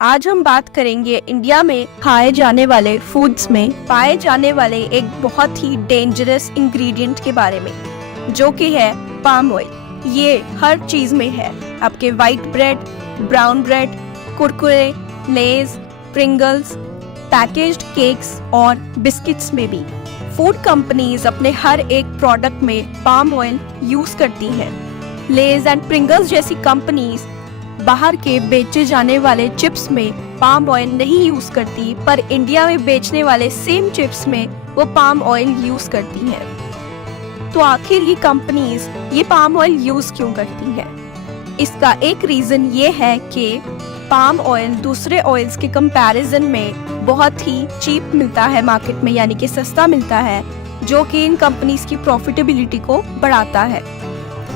आज हम बात करेंगे इंडिया में खाए जाने वाले फूड्स में पाए जाने वाले एक बहुत ही डेंजरस इंग्रेडिएंट के बारे में, जो कि है पाम ऑयल। ये हर चीज में है, आपके white bread, brown bread, Kurkure, Lay's, Pringles, packaged cakes और बिस्किट्स में भी। फूड कंपनीज अपने हर एक प्रोडक्ट में पाम ऑयल यूज करती हैं। लेज एंड प्रिंगल्स जैसी कंपनीज बाहर के बेचे जाने वाले चिप्स में पाम ऑयल नहीं यूज करती, पर इंडिया में बेचने वाले सेम चिप्स में वो पाम ऑयल यूज करती हैं। तो आखिर ये कंपनीज ये पाम ऑयल यूज क्यों करती हैं? इसका एक रीजन ये है कि पाम ऑयल दूसरे ऑयल्स के कंपैरिजन में बहुत ही चीप मिलता है मार्केट में, यानी कि सस्ता मिलता है, जो कि इन कंपनीज की प्रॉफिटेबिलिटी को बढ़ाता है।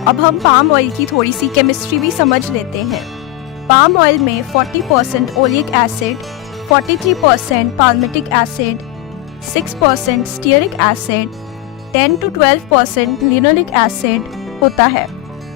अब हम पाम ऑयल की थोड़ी सी केमिस्ट्री भी समझ लेते हैं। पाम ऑयल में 40% oleic acid, 43% palmitic acid, 6% stearic acid, 10 to 12% linoleic acid होता है।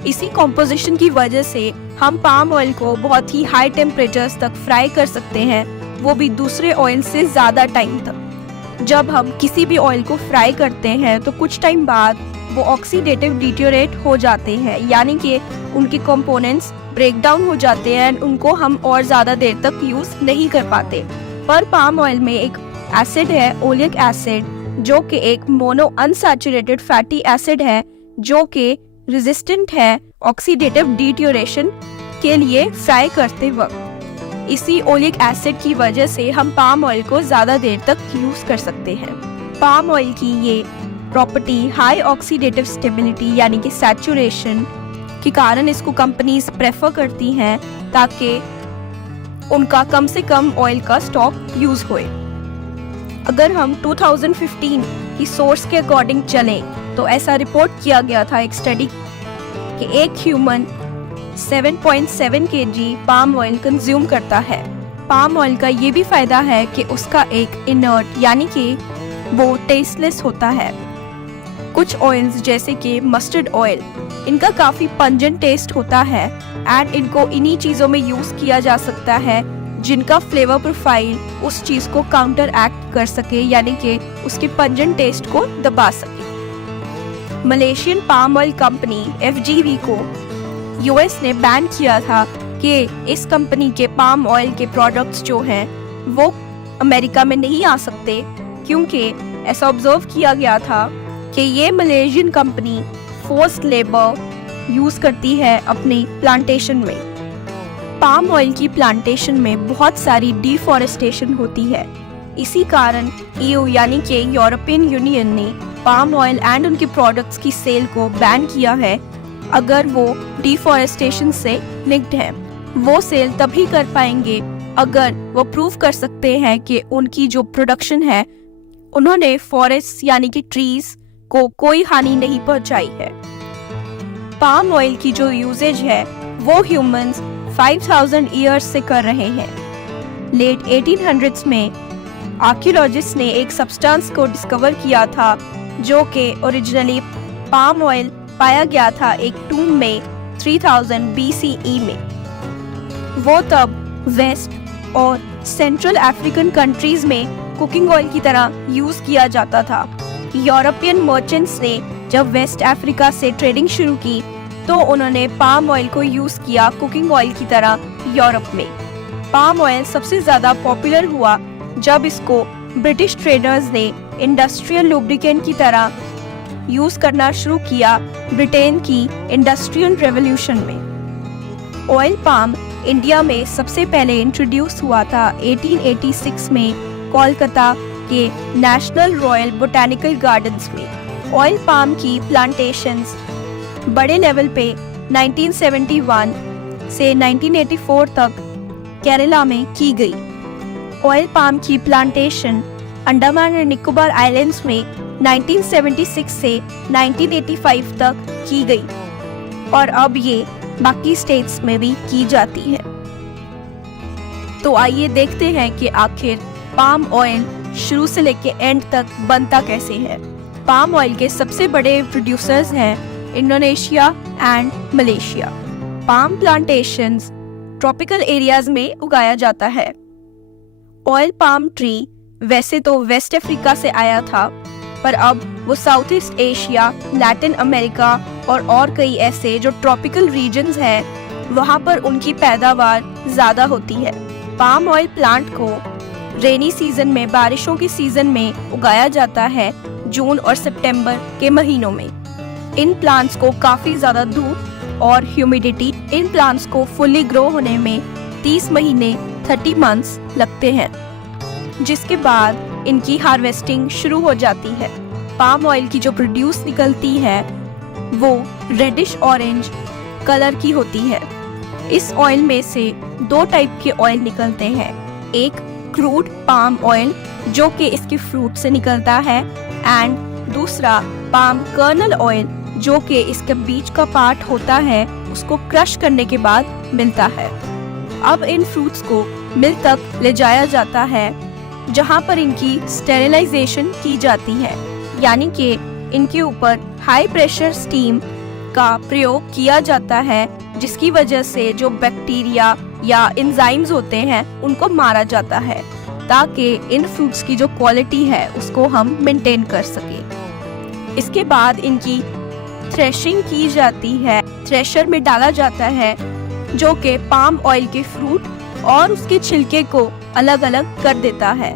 इसी कॉम्पोजिशन की वजह से हम पाम ऑयल को बहुत ही हाई टेम्परेचर्स तक फ्राई कर सकते हैं, वो भी दूसरे ऑयल से ज़्यादा टाइम तक। जब हम किसी भी ऑयल को फ्राई करते हैं तो कुछ टाइम बाद वो ऑक्सीडेटिव डिटेरियोरेट हो जाते हैं, यानी कि उनके कंपोनेंट्स ब्रेक डाउन हो जाते हैं और उनको हम और ज़्यादा देर तक यूज़ नहीं कर पाते। पर पाम ऑयल में एक एसिड है, ओलिक एसिड, जो कि एक मोनो अनसैचुरेटेड फैटी एसिड है, जो कि रेजिस्टेंट है ऑक्सीडेटिव डिटेरियोरेशन के लिए फ्राई करते वक्त। इसी ओलिक एसिड की वजह से हम पाम ऑयल को ज़्यादा देर तक यूज़ कर सकते हैं। पाम ऑयल की ये प्रॉपर्टी हाई ऑक्सीडेटिव स्टेबिलिटी यानी कि सैचुरेशन के कारण इसको कंपनीज प्रेफर करती हैं, ताकि उनका कम से कम ऑयल का स्टॉक यूज होए। अगर हम 2015 की सोर्स के अकॉर्डिंग चलें तो ऐसा रिपोर्ट किया गया था एक स्टडी कि एक human 7.7 kg palm oil consume करता है। पाम ऑयल का ये भी फायदा है कि उसका एक इनर्ट यानी कि वो टेस्टलेस होता है। कुछ ऑयल्स जैसे कि मस्टर्ड ऑयल, इनका काफ़ी पंजेंट टेस्ट होता है एंड इनको इन्हीं चीज़ों में यूज़ किया जा सकता है जिनका फ्लेवर प्रोफाइल उस चीज़ को काउंटर एक्ट कर सके, यानी कि उसके पंजेंट टेस्ट को दबा सके। Malaysian palm oil company FGV को US ने बैन किया था कि इस कंपनी के पाम ऑयल के प्रोडक्ट्स जो हैं वो अमेरिका में नहीं आ सकते, क्योंकि ऐसा ऑब्जर्व किया गया था कि ये Malaysian company forced labour use करती है अपनी प्लांटेशन में। पाम ऑयल की प्लांटेशन में बहुत सारी डिफॉरेस्टेशन होती है। इसी कारण EU यानी कि यूरोपियन यूनियन ने पाम ऑयल एंड उनके प्रोडक्ट्स की सेल को बैन किया है अगर वो डिफॉरेस्टेशन से लिंक्ड है। वो सेल तभी कर पाएंगे अगर वो प्रूव कर सकते हैं कि उनकी जो प्रोडक्शन है उन्होंने फॉरेस्ट यानी कि ट्रीज को कोई हानि नहीं पहुंचाई है। पाम ऑयल की जो यूजेज है वो ह्यूमंस 5000 ईयर्स से कर रहे हैं। लेट 1800s में आर्कियोलॉजिस्ट ने एक सब्सटेंस को डिस्कवर किया था, जो कि ओरिजिनली पाम ऑयल पाया गया था एक टूम में 3000 BCE में। वो तब वेस्ट और सेंट्रल अफ्रीकन कंट्रीज में कुकिंग ऑयल की तरह यूज किया जाता था। यूरोपियन मर्चेंट्स ने जब वेस्ट अफ्रीका से ट्रेडिंग शुरू की तो उन्होंने पाम ऑयल को यूज किया कुकिंग ऑयल की तरह यूरोप में। पाम ऑयल सबसे ज्यादा पॉपुलर हुआ जब इसको ब्रिटिश ट्रेडर्स ने इंडस्ट्रियल लुब्रिकेंट की तरह यूज करना शुरू किया ब्रिटेन की इंडस्ट्रियल रेवोल्यूशन में। ऑयल पाम इंडिया में सबसे पहले इंट्रोड्यूस हुआ था 1886 में कोलकाता के नेशनल रॉयल बोटैनिकल गार्डन्स में। ऑयल पाम की प्लांटेशंस बड़े लेवल पे 1971 से 1984 तक केरला में की गई। ऑयल पाम की plantation Andaman and Nicobar islands में 1976 से 1985 तक की गई और अब ये बाकी स्टेट्स में भी की जाती है। तो आइए देखते हैं कि आखिर पाम ऑयल शुरू से लेके एंड तक बनता कैसे है। पाम ऑयल के सबसे बड़े प्रोड्यूसर्स हैं Indonesia and Malaysia. Palm plantations tropical areas में उगाया जाता है। ऑयल पाम ट्री वैसे तो वेस्ट अफ्रीका से आया था, पर अब वो south east Asia, Latin America और कई ऐसे जो ट्रॉपिकल रीजन्स हैं वहाँ पर उनकी पैदावार ज़्यादा होती है। पाम ऑयल प्लांट को रेनी सीजन में, बारिशों के सीजन में उगाया जाता है, जून और सितंबर के महीनों में। इन प्लांट्स को काफ़ी ज़्यादा धूप और ह्यूमिडिटी, इन प्लांट्स को फुल्ली ग्रो होने में 30 महीने 30 मंथ्स लगते हैं, जिसके बाद इनकी हार्वेस्टिंग शुरू हो जाती है। पाम ऑयल की जो प्रोड्यूस निकलती है वो रेडिश ऑरेंज कलर की होती है। इस ऑयल में से 2 टाइप के ऑयल निकलते हैं, एक क्रूड पाम ऑयल जो कि इसके फ्रूट से निकलता है, एंड दूसरा पाम कर्नल ऑयल जो कि इसके बीच का पार्ट होता है, उसको क्रश करने के बाद मिलता है। अब इन फ्रूट्स को मिल तक ले जाया जाता है जहां पर इनकी स्टेरिलाइजेशन की जाती है, यानी कि इनके ऊपर हाई प्रेशर स्टीम का प्रयोग किया जाता है, जिसकी वजह से जो बैक्टीरिया या एंजाइम्स होते हैं उनको मारा जाता है, ताकि इन फ्रूट्स की जो क्वालिटी है उसको हम मेंटेन कर सकें। इसके बाद इनकी थ्रेशिंग की जाती है, थ्रेशर में डाला जाता है जो कि पाम ऑयल के फ्रूट और उसके छिलके को अलग अलग कर देता है।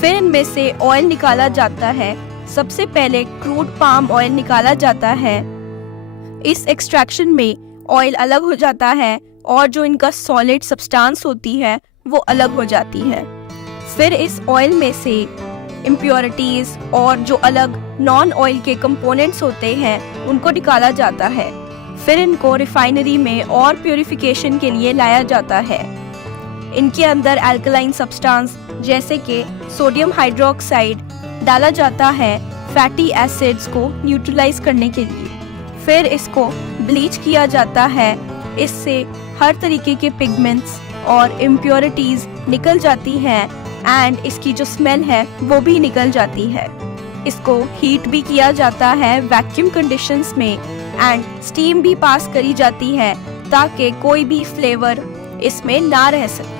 फिर इनमें से ऑयल निकाला जाता है। सबसे पहले क्रूड पाम ऑयल निकाला जाता है। इस एक्सट्रैक्शन में ऑयल अलग हो जाता है और जो इनका सॉलिड सब्सटेंस होती है वो अलग हो जाती है। फिर इस ऑयल में से इम्प्योरिटीज और जो अलग नॉन ऑयल के कंपोनेंट्स होते हैं उनको निकाला जाता है। फिर इनको रिफाइनरी में और प्यूरिफिकेशन के लिए लाया जाता है। इनके अंदर अल्कलाइन सब्सटेंस जैसे कि सोडियम हाइड्रोक्साइड डाला जाता है फैटी एसिड्स को न्यूट्रलाइज करने के लिए। फिर इसको ब्लीच किया जाता है, इससे हर तरीके के पिगमेंट्स और इम्प्योरिटीज निकल जाती हैं एंड इसकी जो स्मेल है वो भी निकल जाती है। इसको हीट भी किया जाता है वैक्यूम कंडीशंस में एंड स्टीम भी पास करी जाती है ताकि कोई भी फ्लेवर इसमें ना रह सके।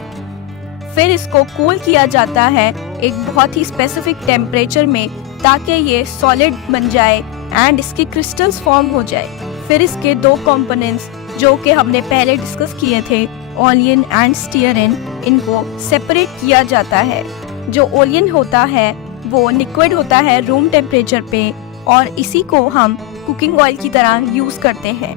फिर इसको कूल किया जाता है एक बहुत ही स्पेसिफिक टेम्परेचर में ताकि ये सॉलिड बन जाए एंड इसके क्रिस्टल्स फॉर्म हो जाए। फिर इसके 2 कंपोनेंट्स जो कि हमने पहले डिस्कस किए थे, ओलियन एंड स्टीयरिन, इनको सेपरेट किया जाता है। जो ओलियन होता है वो लिक्विड होता है रूम टेम्परेचर पे और इसी को हम कुकिंग ऑयल की तरह यूज करते हैं।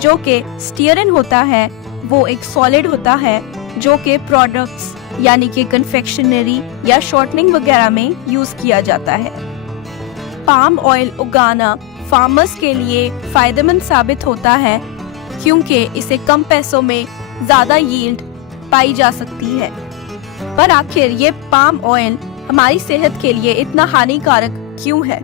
जो कि स्टीयरिन होता है वो एक सॉलिड होता है जो कि प्रोडक्ट्स यानी कि कन्फेक्शनरी या शॉर्टनिंग वगैरह में यूज किया जाता है। पाम ऑयल उगाना फार्मर्स के लिए फायदेमंद साबित होता है क्योंकि इसे कम पैसों में ज़्यादा यील्ड पाई जा सकती है। पर आखिर ये पाम ऑयल हमारी सेहत के लिए इतना हानिकारक क्यों है?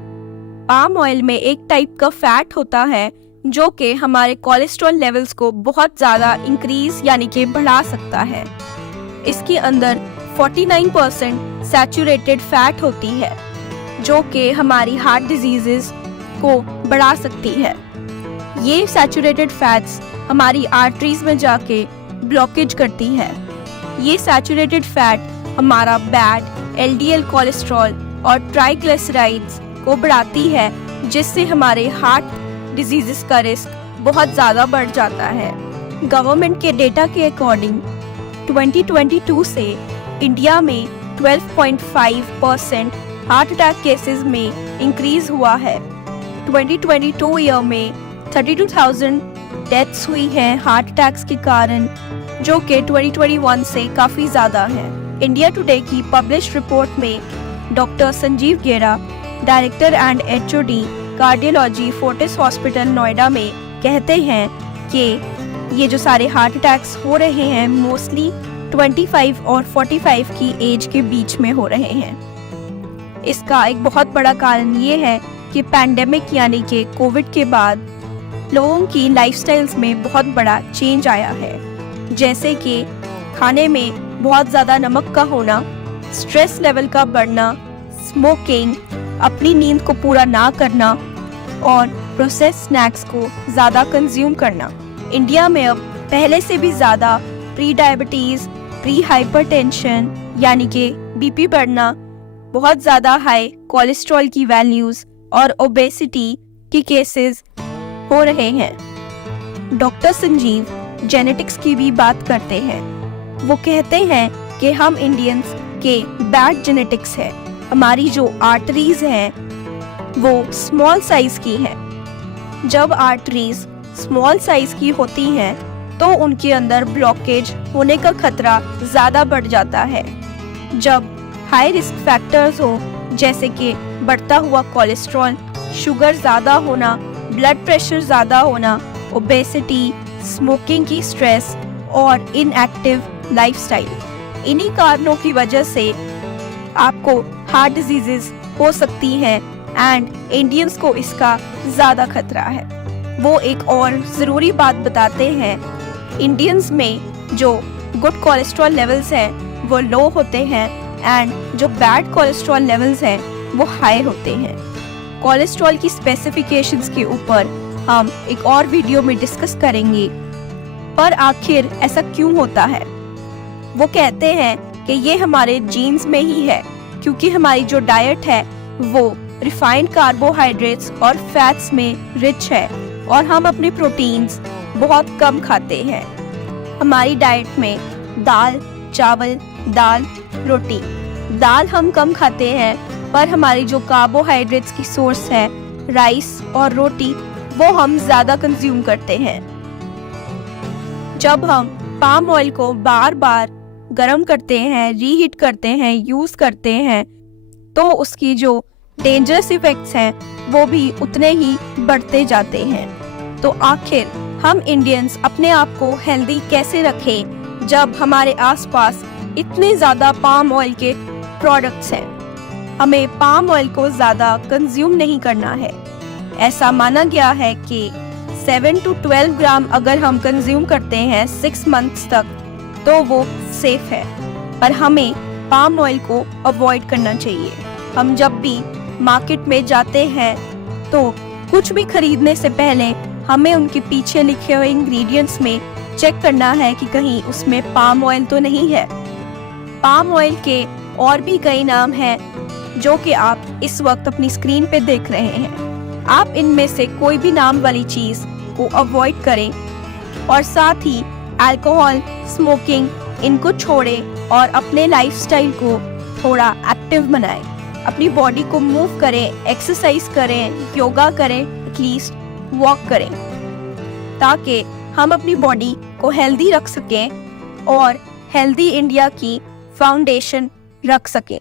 पाम ऑयल में एक टाइप का फैट होता है जो कि हमारे कोलेस्ट्रॉल लेवल्स को बहुत ज़्यादा इंक्रीज यानी कि बढ़ा सकता है। इसके अंदर 49% सैचुरेटेड फैट होती है जो कि हमारी हार्ट डिजीजेस को बढ़ा सकती है। ये सैचुरेटेड फैट्स हमारी आर्टरीज में जाके ब्लॉकेज करती है। ये सैचुरेटेड फैट हमारा बैड एलडीएल कोलेस्ट्रॉल और ट्राइग्लिसराइड्स को बढ़ाती है, जिससे हमारे हार्ट डिजीजेस का रिस्क बहुत ज़्यादा बढ़ जाता है। गवर्नमेंट के डेटा के अकॉर्डिंग 2022 से इंडिया में 12.5% हार्ट अटैक केसेस में इंक्रीज हुआ है। 2022 ईयर में 32,000 डेथ्स हुई हैं हार्ट अटैक्स के कारण, जो कि 2021 से काफ़ी ज़्यादा है। इंडिया टुडे की पब्लिश रिपोर्ट में डॉक्टर संजीव गेरा, director and HOD cardiology Fortis hospital Noida में कहते हैं कि ये जो सारे हार्ट अटैक्स हो रहे हैं मोस्टली 25 और 45 की एज के बीच में हो रहे हैं। इसका एक बहुत बड़ा कारण ये है कि पैंडेमिक यानी कि कोविड के बाद लोगों की लाइफस्टाइल्स में बहुत बड़ा चेंज आया है, जैसे कि खाने में बहुत ज़्यादा नमक का होना, स्ट्रेस लेवल का बढ़ना, स्मोकिंग, अपनी नींद को पूरा ना करना और प्रोसेस स्नैक्स को ज़्यादा कंज्यूम करना। इंडिया में अब पहले से भी ज़्यादा प्री डायबिटीज़, प्री हाइपरटेंशन यानी कि बीपी बढ़ना, बहुत ज़्यादा हाई कोलेस्ट्रॉल की वैल्यूज़ और ओबेसिटी के केसेस हो रहे हैं। डॉक्टर संजीव जेनेटिक्स की भी बात करते हैं। वो कहते हैं कि हम इंडियंस के बैड जेनेटिक्स है। हमारी जो आर्टरीज हैं वो स्मॉल साइज की हैं। जब आर्टरीज स्मॉल साइज की होती हैं तो उनके अंदर ब्लॉकेज होने का खतरा ज़्यादा बढ़ जाता है। जब हाई रिस्क फैक्टर्स हो जैसे कि बढ़ता हुआ कोलेस्ट्रॉल, शुगर ज़्यादा होना, ब्लड प्रेशर ज़्यादा होना, ओबेसिटी, स्मोकिंग की स्ट्रेस और इनएक्टिव लाइफस्टाइल, इन्हीं कारणों की वजह से आपको हार्ट डिजीजेस हो सकती हैं एंड इंडियंस को इसका ज़्यादा खतरा है। वो एक और ज़रूरी बात बताते हैं, इंडियंस में जो गुड कोलेस्ट्रॉल लेवल्स हैं वो लो होते हैं एंड जो बैड कोलेस्ट्रॉल लेवल्स हैं वो हाई होते हैं। कोलेस्ट्रॉल की स्पेसिफिकेशंस के ऊपर हम एक और वीडियो में डिस्कस करेंगे, पर आखिर ऐसा क्यों होता है? वो कहते हैं कि ये हमारे जीन्स में ही है, क्योंकि हमारी जो डाइट है वो रिफाइंड कार्बोहाइड्रेट्स और फैट्स में रिच है और हम अपने प्रोटीन्स बहुत कम खाते हैं। हमारी डाइट में दाल, चावल, दाल, रोटी, दाल हम कम खाते हैं, पर हमारी जो कार्बोहाइड्रेट्स की सोर्स है राइस और रोटी वो हम ज़्यादा कंज्यूम करते हैं। जब हम पाम ऑयल को बार बार गर्म करते हैं, रीहीट करते हैं, यूज़ करते हैं, तो उसकी जो डेंजरस इफ़ेक्ट्स हैं वो भी उतने ही बढ़ते जाते हैं। तो आखिर हम इंडियंस अपने आप को हेल्दी कैसे रखें जब हमारे आसपास इतने ज़्यादा पाम ऑयल के प्रोडक्ट्स हैं? हमें पाम ऑयल को ज़्यादा कंज्यूम नहीं करना है। ऐसा माना गया है कि 7 to 12 ग्राम अगर हम कंज्यूम करते हैं 6 मंथ्स तक तो वो सेफ है, पर हमें पाम ऑयल को अवॉइड करना चाहिए। हम जब भी मार्केट में जाते हैं तो कुछ भी खरीदने से पहले हमें उनके पीछे लिखे हुए इंग्रेडिएंट्स में चेक करना है कि कहीं उसमें पाम ऑयल तो नहीं है। पाम ऑयल के और भी कई नाम हैं जो कि आप इस वक्त अपनी स्क्रीन पे देख रहे हैं। आप इनमें से कोई भी नाम वाली चीज़ को अवॉइड करें और साथ ही अल्कोहल, स्मोकिंग इनको छोड़ें और अपने लाइफस्टाइल को थोड़ा एक्टिव बनाएं। अपनी बॉडी को मूव करें, एक्सरसाइज करें, योगा करें, एटलीस्ट वॉक करें, ताकि हम अपनी बॉडी को हेल्दी रख सकें और हेल्दी इंडिया की फाउंडेशन रख सकें।